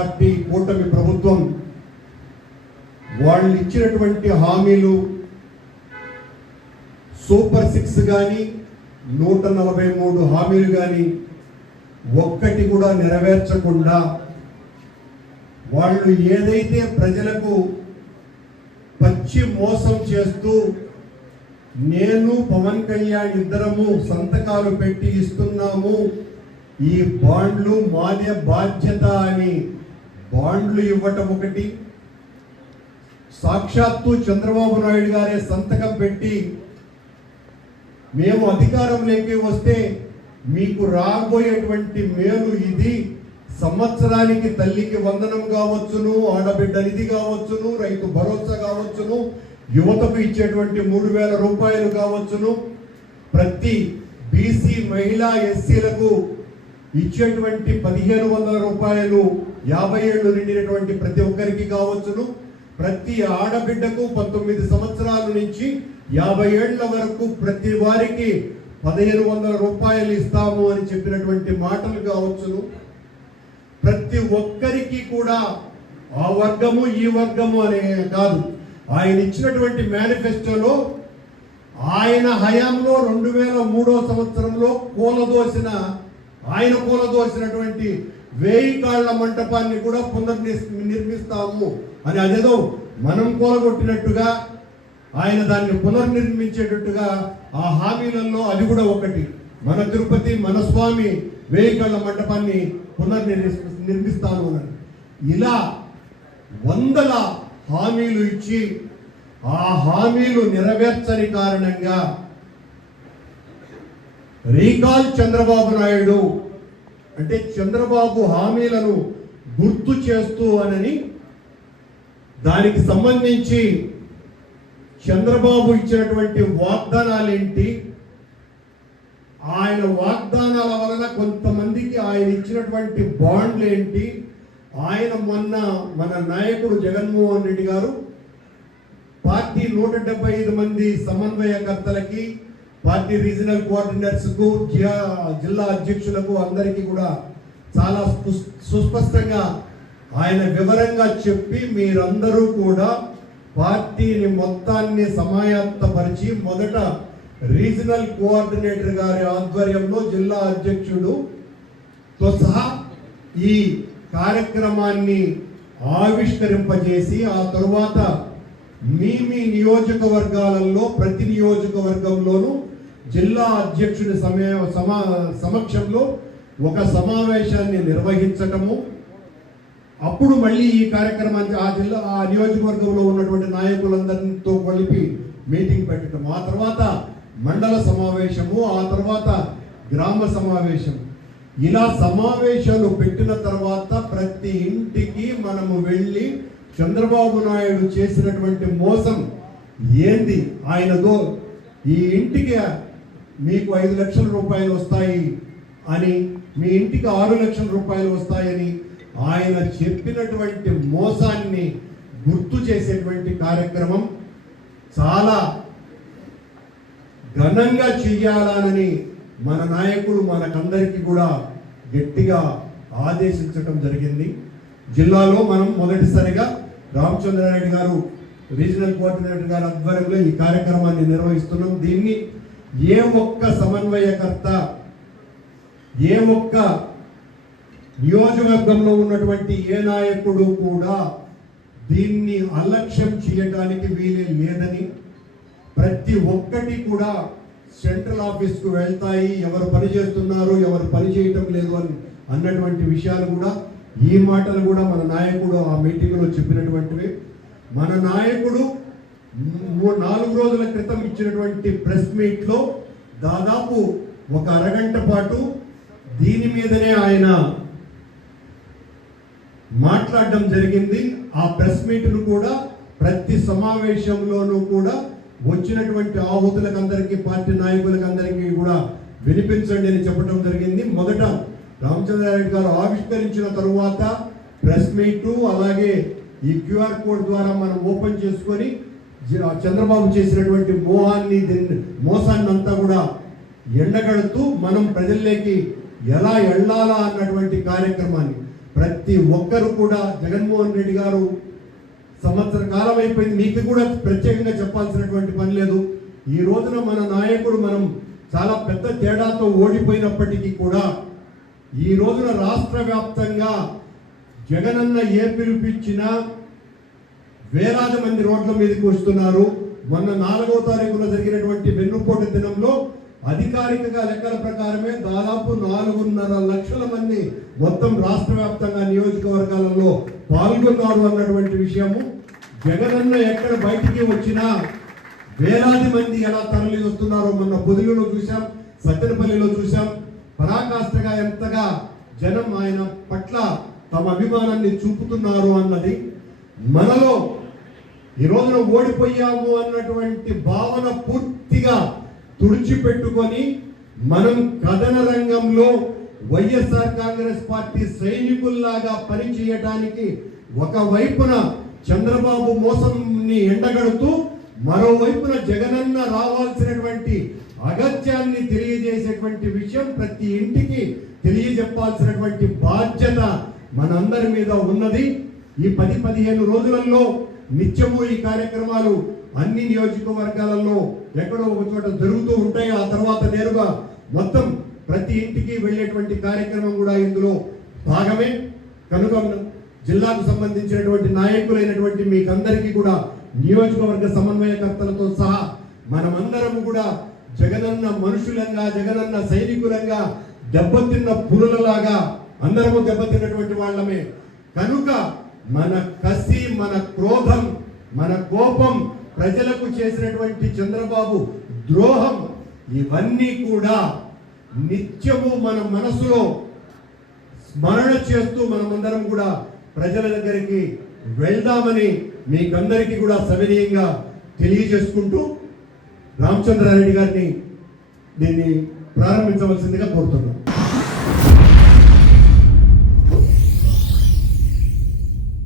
Party కూటమి ప్రభుత్వం వాళ్ళు ఇచ్చినటువంటి హామీలు సూపర్ 6 కానీ 143 హామీలు కానీ ఒక్కటి కూడా నెరవేర్చకుండా వాళ్ళు ఏదైతే ప్రజలకు పచ్చి మోసం చేస్తూ నేను పవన్ కళ్యాణ్ ఇద్దరము సంతకాలు పెట్టి ఇస్తున్నాము, ఈ బాండ్లు మాదే బాధ్యత అని బాండ్లు ఇవ్వటం ఒకటి, సాక్షాత్తు చంద్రబాబు నాయుడు గారే సంతకం పెట్టి మేము అధికారంలోకి వస్తే మీకు రాబోయేటువంటి మేలు ఇది, సంవత్సరానికి తల్లికి వందనం కావచ్చును, ఆడబిడ్డ నిధి కావచ్చును, రైతు భరోసా కావచ్చును, యువతకు ఇచ్చేటువంటి 3000 రూపాయలు కావచ్చును, ప్రతి బీసీ మహిళా ఎస్సీలకు ఇచ్చేటువంటి 1500 రూపాయలు 50 ఏళ్ళు నిండినటువంటి ప్రతి ఒక్కరికి కావచ్చును, ప్రతి ఆడబిడ్డకు 19 సంవత్సరాల నుంచి 50 ఏళ్ల వరకు ప్రతి వారికి 1500 రూపాయలు ఇస్తాము అని చెప్పినటువంటి మాటలు కావచ్చును, ప్రతి ఒక్కరికి కూడా ఆ వర్గము ఈ వర్గము అనే కాదు, ఆయన ఇచ్చినటువంటి మేనిఫెస్టోలో ఆయన హయాంలో 2003 సంవత్సరంలో కూలదోసినటువంటి 1000 కాళ్ల మంటపాన్ని కూడా పునర్నిర్మిస్తాము అని, అదేదో మనం కూలగొట్టినట్టుగా ఆయన దాన్ని పునర్నిర్మించేటట్టుగా ఆ హామీలలో అది కూడా ఒకటి. మన తిరుపతి మన స్వామి 1000 కాళ్ల మంటపాన్ని పునర్నిర్మిస్తాను అని ఇలా వందల హామీలు ఇచ్చి ఆ హామీలు నెరవేర్చని కారణంగా రీకాల్ చంద్రబాబు నాయుడు అంటే చంద్రబాబు హామీలను గుర్తు చేస్తూ అనని దానికి సంబంధించి చంద్రబాబు ఇచ్చినటువంటి వాగ్దానాలేంటి, ఆయన వాగ్దానాల వలన కొంతమందికి ఆయన ఇచ్చినటువంటి బాండ్లు ఏంటి, ఆయన మొన్న మన నాయకుడు జగన్మోహన్ రెడ్డి గారు పార్టీ 175 మంది సమన్వయకర్తలకి, పార్టీ రీజనల్ కోఆర్డినేటర్స్కు, జిల్లా అధ్యక్షులకు అందరికీ కూడా చాలా సుస్పష్టంగా ఆయన వివరంగా చెప్పి మీరందరూ కూడా పార్టీని మొత్తాన్ని సమాయత్తపరిచి మొదట రీజనల్ కోఆర్డినేటర్ గారి ఆధ్వర్యంలో జిల్లా అధ్యక్షుడుతో సహా ఈ కార్యక్రమాన్ని ఆవిష్కరింపజేసి ఆ తరువాత మీ నియోజకవర్గాలలో ప్రతి నియోజకవర్గంలోనూ జిల్లా అధ్యక్షుడి సమక్షంలో ఒక సమావేశాన్ని నిర్వహించటము, అప్పుడు మళ్ళీ ఈ కార్యక్రమాన్ని ఆ నియోజకవర్గంలో ఉన్నటువంటి నాయకులందరితో కలిపి మీటింగ్ పెట్టడం, ఆ తర్వాత మండల సమావేశము, ఆ తర్వాత గ్రామ సమావేశం, ఇలా సమావేశాలు పెట్టిన తర్వాత ప్రతి ఇంటికి మనము వెళ్ళి చంద్రబాబు నాయుడు చేసినటువంటి మోసం ఏంది, ఆయనదో ఈ ఇంటికి మీకు 5 లక్షల రూపాయలు వస్తాయి అని, మీ ఇంటికి 6 లక్షల రూపాయలు వస్తాయని ఆయన చెప్పినటువంటి మోసాన్ని గుర్తు చేసేటువంటి కార్యక్రమం చాలా ఘనంగా చెయ్యాలని మన నాయకుడు మనకందరికీ కూడా గట్టిగా ఆదేశించడం జరిగింది. జిల్లాలో మనం మొదటిసారిగా రామచంద్రారెడ్డి గారు రీజనల్ కోఆర్డినేటర్ గారి ఆధ్వర్యంలో ఈ కార్యక్రమాన్ని నిర్వహిస్తున్నాం. దీన్ని ఏ ఒక్క సమన్వయకర్త, ఏ ఒక్క నియోజకవర్గంలో ఉన్నటువంటి ఏ నాయకుడు కూడా దీన్ని అలక్ష్యం చేయడానికి వీలే లేదని, ప్రతి ఒక్కటి కూడా సెంట్రల్ ఆఫీస్కు వెళ్తాయి, ఎవరు పని చేస్తున్నారు ఎవరు పని చేయటం లేదు అని అన్నటువంటి విషయాలు కూడా, ఈ మాటలు కూడా మన నాయకుడు ఆ మీటింగ్లో చెప్పినటువంటివి. మన నాయకుడు 4 రోజుల క్రితం ఇచ్చినటువంటి ప్రెస్ మీట్లో దాదాపు ఒక అరగంట పాటు దీని మీదనే ఆయన మాట్లాడడం జరిగింది. ఆ ప్రెస్ మీట్ను కూడా ప్రతి సమావేశంలోనూ కూడా వచ్చినటువంటి ఆహుతులకు అందరికీ, పార్టీ నాయకులకు అందరికీ కూడా వినిపించండి అని చెప్పడం జరిగింది. మొదట రామచంద్రారెడ్డి గారు ఆవిష్కరించిన తరువాత ప్రెస్ మీటు, అలాగే ఈ QR కోడ్ ద్వారా మనం ఓపెన్ చేసుకొని చంద్రబాబు చేసినటువంటి మోసాన్ని అంతా కూడా ఎండగడుతూ మనం ప్రజల్లోకి ఎలా వెళ్ళాలా అన్నటువంటి కార్యక్రమాన్ని, ప్రతి ఒక్కరు కూడా జగన్మోహన్ రెడ్డి గారు సంవత్సర కాలం అయిపోయింది, మీకు కూడా ప్రత్యేకంగా చెప్పాల్సినటువంటి పని లేదు. ఈ రోజున మన నాయకుడు మనం చాలా పెద్ద తేడాతో ఓడిపోయినప్పటికీ కూడా ఈ రోజున రాష్ట్ర వ్యాప్తంగా జగనన్న ఏ పిలుపిచ్చినా వేలాది మంది రోడ్ల మీదకి వస్తున్నారు. మొన్న 4వ తారీఖున జరిగినటువంటి వెన్నుపోటు దినంలో అధికారికంగా లెక్కల ప్రకారమే దాదాపు 4.5 లక్షల మంది మొత్తం రాష్ట్ర వ్యాప్తంగా నియోజకవర్గాలలో పాల్గొన్నారు అన్నటువంటి విషయము. జగనన్న ఎక్కడ బయటికి వచ్చినా వేలాది మంది ఎలా తరలి వస్తున్నారో మొన్న పొదిలిలో చూసాం, సత్తెనపల్లిలో చూసాం. పరాకాష్ఠగా ఎంతగా జనం ఆయన పట్ల తమ అభిమానాన్ని చూపుతున్నారు అన్నది మనలో ఈ రోజున ఓడిపోయాము అన్నటువంటి భావన పూర్తిగా తుడిచిపెట్టుకొని మనం కథన రంగంలో వైఎస్ఆర్ కాంగ్రెస్ పార్టీ సైనికుల్లాగా పనిచేయడానికి ఒకవైపున చంద్రబాబు మోసంని ఎండగడుతూ మరోవైపున జగనన్న రావాల్సినటువంటి అగత్యాన్ని తెలియజేసేటువంటి విషయం ప్రతి ఇంటికి తెలియజెప్పాల్సినటువంటి బాధ్యత మనందరి మీద ఉన్నది. ఈ 10-15 రోజులలో నిత్యము ఈ కార్యక్రమాలు అన్ని నియోజకవర్గాలలో ఎక్కడో ఒక చోట జరుగుతూ ఉంటాయి. ఆ తర్వాత నేరుగా మొత్తం ప్రతి ఇంటికి వెళ్ళేటువంటి కార్యక్రమం కూడా ఇందులో భాగమే. కనుక జిల్లాకు సంబంధించినటువంటి నాయకులైనటువంటి మీకందరికీ కూడా నియోజకవర్గ సమన్వయకర్తలతో సహా మనమందరం కూడా జగనన్న మనుషులంగా, జగనన్న సైనికులంగా, దెబ్బతిన్న పులులలాగా అందరము దెబ్బతిన్నటువంటి వాళ్ళమే. కనుక మన కసి, మన క్రోధం, మన కోపం, ప్రజలకు చేసినటువంటి చంద్రబాబు ద్రోహం, ఇవన్నీ కూడా నిత్యము మన మనసులో స్మరణ చేస్తూ మనమందరం కూడా ప్రజల దగ్గరికి వెళ్దామని మీకందరికీ కూడా సవినీయంగా తెలియజేసుకుంటూ రామచంద్రారెడ్డి గారిని దీన్ని ప్రారంభించవలసిందిగా కోరుతున్నాం.